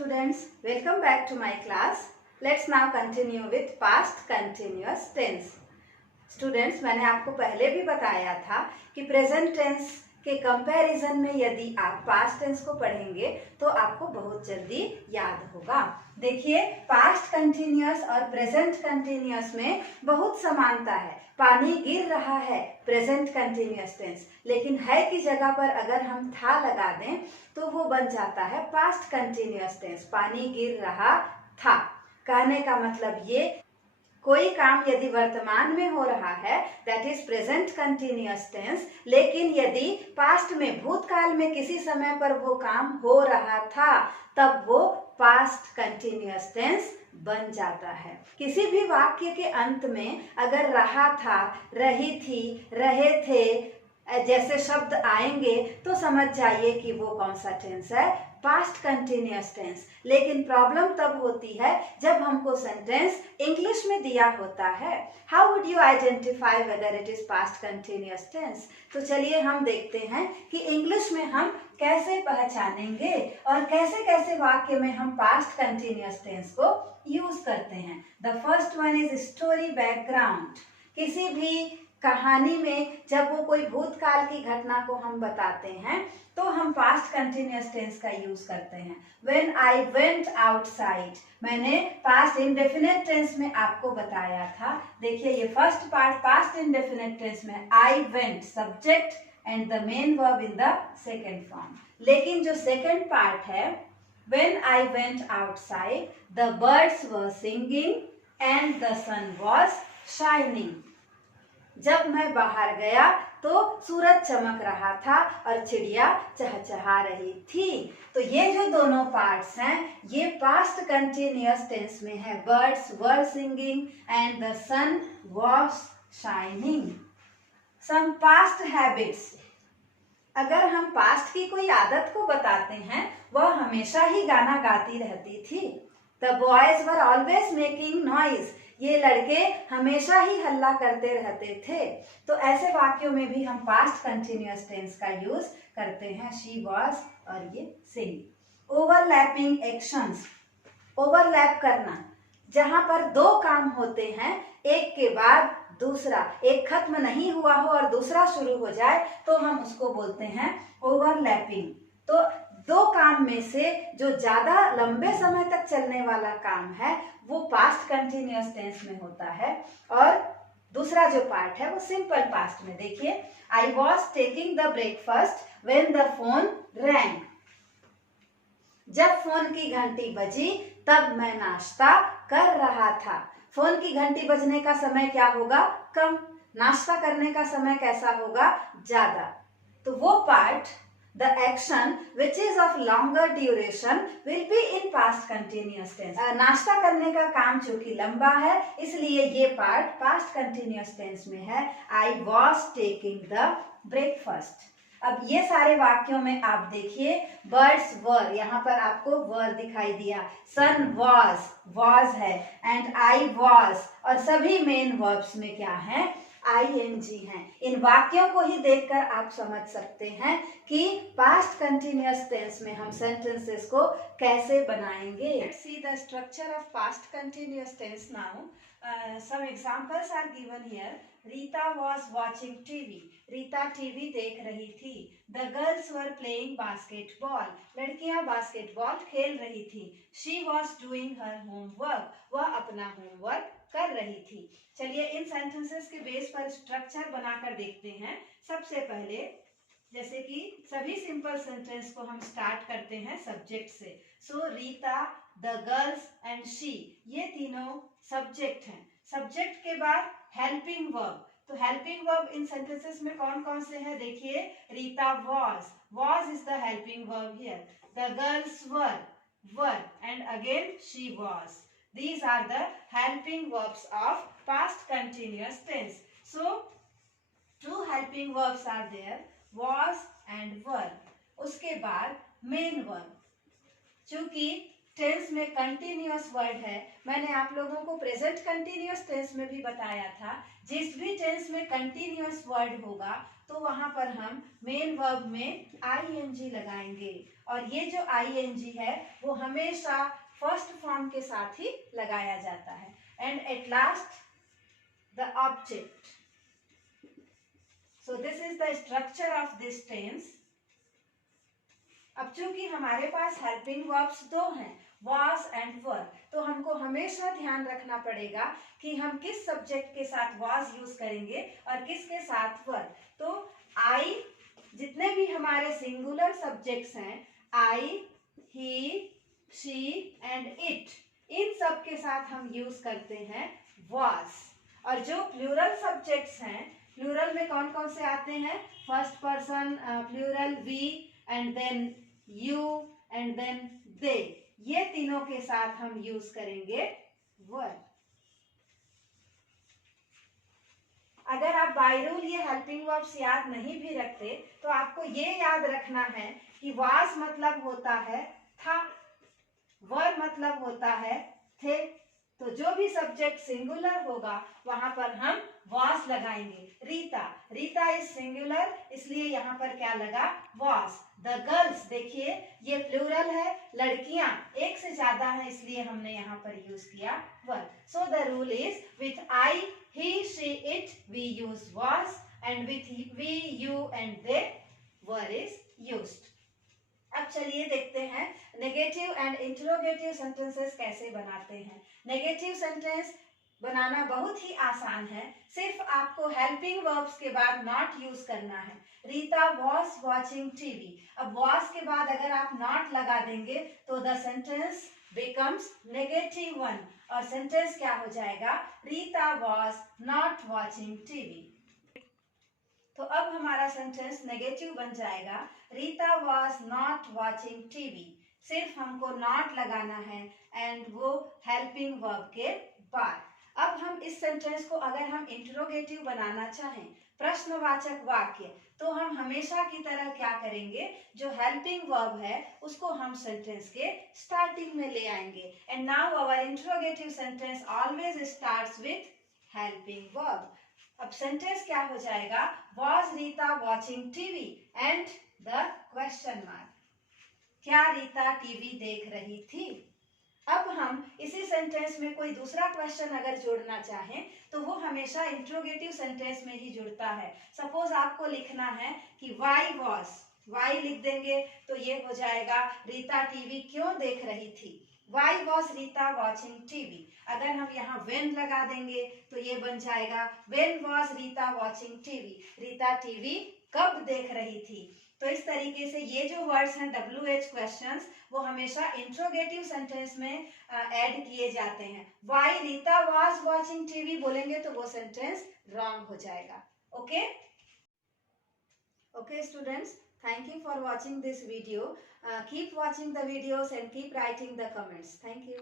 students, welcome back to my class. Let's now continue with past continuous tense. Students, मैंने आपको पहले भी बताया था कि प्रेजेंट टेंस के कंपैरिजन में यदि आप पास्ट टेंस को पढ़ेंगे तो आपको बहुत जल्दी याद होगा। देखिए, पास्ट कंटिन्यूअस और प्रेजेंट कंटिन्यूअस में बहुत समानता है। पानी गिर रहा है प्रेजेंट कंटिन्यूअस टेंस, लेकिन है की जगह पर अगर हम था लगा दें तो वो बन जाता है पास्ट कंटिन्यूअस टेंस। पानी गिर रहा था, कहने का मतलब ये कोई काम यदि वर्तमान में हो रहा है that is present continuous tense, लेकिन यदि पास्ट में भूतकाल में किसी समय पर वो काम हो रहा था तब वो पास्ट कंटिन्यूअस टेंस बन जाता है। किसी भी वाक्य के अंत में अगर रहा था, रही थी, रहे थे जैसे शब्द आएंगे तो समझ जाइए कि वो कौन सा टेंस है, पास्ट कंटिन्यूअस टेंस। लेकिन प्रॉब्लम तब होती है जब हमको सेंटेंस इंग्लिश में दिया होता है। How would you identify whether it is past continuous tense? तो चलिए हम देखते हैं कि इंग्लिश में हम कैसे पहचानेंगे और कैसे कैसे वाक्य में हम पास्ट कंटिन्यूअस टेंस को यूज करते हैं। The first one is story background. किसी भी कहानी में जब वो कोई भूतकाल की घटना को हम बताते हैं तो हम पास्ट कंटिन्यूअस टेंस का यूज करते हैं। When I went outside, मैंने पास्ट इंडेफिनिट टेंस में आपको बताया था। देखिए, ये first part past indefinite tense में I went subject and the main verb in the second form. लेकिन जो सेकेंड पार्ट है When I went outside, the birds were singing and the sun was shining. जब मैं बाहर गया तो सूरज चमक रहा था और चिड़िया चहचहा रही थी। तो ये जो दोनों पार्ट्स हैं ये पास्ट कंटिन्यूअस टेंस में है। Birds were singing and the sun was shining. Some past habits. अगर हम पास्ट की कोई आदत को बताते हैं, वह हमेशा ही गाना गाती रहती थी। The boys were always making noise. ये लड़के हमेशा ही हल्ला करते रहते थे। तो ऐसे वाक्यों में भी हम पास्ट कंटिन्यूअस टेंस का यूज करते हैं। शी वॉज और ये सिंग। Overlapping actions. ओवरलैप करना, जहां पर दो काम होते हैं एक के बाद दूसरा, एक खत्म नहीं हुआ हो और दूसरा शुरू हो जाए तो हम उसको बोलते हैं ओवरलैपिंग। तो दो काम में से जो ज्यादा लंबे समय तक चलने वाला काम है वो पास्ट कंटिन्यूअस टेंस में होता है और दूसरा जो पार्ट है वो सिंपल पास्ट में। देखिए, I was taking the breakfast when the phone wrong. जब फोन की घंटी बजी तब मैं नाश्ता कर रहा था। फोन की घंटी बजने का समय क्या होगा? कम। नाश्ता करने का समय कैसा होगा? ज्यादा। तो वो part, the action which is of longer duration will be in past continuous tense. नाश्ता करने का काम जो कि लंबा है इसलिए ये पार्ट past continuous tense में है। I was taking the breakfast. अब ये सारे वाक्यों में आप देखिए, birds were, यहाँ पर आपको were दिखाई दिया, sun was है, and I was, और सभी मेन verbs में क्या है? ing हैं। इन वाक्यों को ही देखकर आप समझ सकते हैं कि पास्ट कंटिन्यूअस टेंस में हम सेंटेंसेस को कैसे बनाएंगे। Let's see the structure of past continuous tense now. Some examples are given here. Rita was watching TV. Rita TV देख रही थी। The girls were playing basketball. लड़कियां बास्केटबॉल खेल रही थी। She was doing her homework. वह अपना होमवर्क कर रही थी। चलिए इन सेंटेंसेस के बेस पर स्ट्रक्चर बनाकर देखते हैं। सबसे पहले जैसे कि सभी सिंपल सेंटेंस को हम स्टार्ट करते हैं सब्जेक्ट से। So Rita, the girls and she, ये तीनों सब्जेक्ट हैं। सब्जेक्ट के बाद हेल्पिंग वर्ब। तो हेल्पिंग वर्ब इन सेंटेंसेस में कौन कौन से हैं? देखिए, Rita was is the helping verb here. The girls were and again she was. These are the helping verbs of past continuous tense. So two helping verbs are there, was and were. उसके बाद main verb. चूंकि tense में continuous word है, मैंने आप लोगों को present continuous tense में भी बताया था, जिस भी टेंस में कंटिन्यूअस वर्ड होगा तो वहां पर हम मेन वर्ब में ing लगाएंगे और ये जो ing है वो हमेशा फर्स्ट फॉर्म के साथ ही लगाया जाता है. And at last the object. So this is the structure of this tense. अब चूंकि हमारे पास हेल्पिंग वर्ब्स दो हैं, was एंड were, तो हमको हमेशा ध्यान रखना पड़ेगा कि हम किस सब्जेक्ट के साथ was यूज करेंगे और किसके साथ were. तो I, जितने भी हमारे सिंगुलर सब्जेक्ट्स हैं, I, he, she and it, इन सब के साथ हम यूज करते हैं was. और जो प्लूरल सब्जेक्ट्स हैं, प्लूरल में कौन कौन से आते हैं? First person plural we and then you and then they. ये तीनों के साथ हम यूज करेंगे were. अगर आप बाय रूल ये हेल्पिंग वर्ब्स याद नहीं भी रखते तो आपको ये याद रखना है कि was मतलब होता है था, were मतलब होता है थे. तो जो भी सब्जेक्ट सिंगुलर होगा वहां पर हम was लगाएंगे. रीता, रीता इज सिंगुलर, इसलिए यहाँ पर क्या लगा? was. द गर्ल्स, देखिए ये प्लूरल है, लड़कियां एक से ज्यादा है, इसलिए हमने यहाँ पर यूज किया were. So the rule is with I, he, she, it we use was, and with we, you and they were is used. अब चलिए देखते हैं नेगेटिव एंड इंटरोगेटिव सेंटेंसेस कैसे बनाते हैं. नेगेटिव सेंटेंस बनाना बहुत ही आसान है. सिर्फ आपको हेल्पिंग वर्ब्स के बाद नॉट यूज करना है. Rita was watching TV. अब वॉज के बाद अगर आप नॉट लगा देंगे तो the sentence becomes negative one और सेंटेंस क्या हो जाएगा? Rita was not watching TV. तो अब हमारा सेंटेंस नेगेटिव बन जाएगा. Rita was not watching TV. सिर्फ हमको नॉट लगाना है एंड वो हेल्पिंग वर्ब के बाद. अब हम इस सेंटेंस को अगर हम इंटरोगेटिव बनाना चाहें, प्रश्नवाचक वाक्य, तो हम हमेशा की तरह क्या करेंगे? जो हेल्पिंग वर्ब है उसको हम सेंटेंस के स्टार्टिंग में ले आएंगे. And now our interrogative sentence always starts with helping verb. अब सेंटेंस क्या हो जाएगा? Was Rita watching TV and the question mark. क्या रीता टीवी देख रही थी? अब हम इसी सेंटेंस में कोई दूसरा क्वेश्चन अगर जोड़ना चाहें तो वो हमेशा इंट्रोगेटिव सेंटेंस में ही जुड़ता है. सपोज आपको लिखना है कि why was, why लिख देंगे तो ये हो जाएगा रीता टीवी क्यों देख रही थी. Why was Rita watching TV. अगर हम यहाँ when लगा देंगे तो ये बन जाएगा when was Rita watching TV. Rita TV कब देख रही थी. तो इस तरीके से ये जो वर्ड्स हैं WH क्वेश्चंस वो हमेशा इंट्रोगेटिव सेंटेंस में ऐड किए जाते हैं. Why Rita was watching TV बोलेंगे तो वो सेंटेंस रॉन्ग हो जाएगा. Okay okay students, thank you for watching this video. Keep watching the videos and keep writing the comments. Thank you.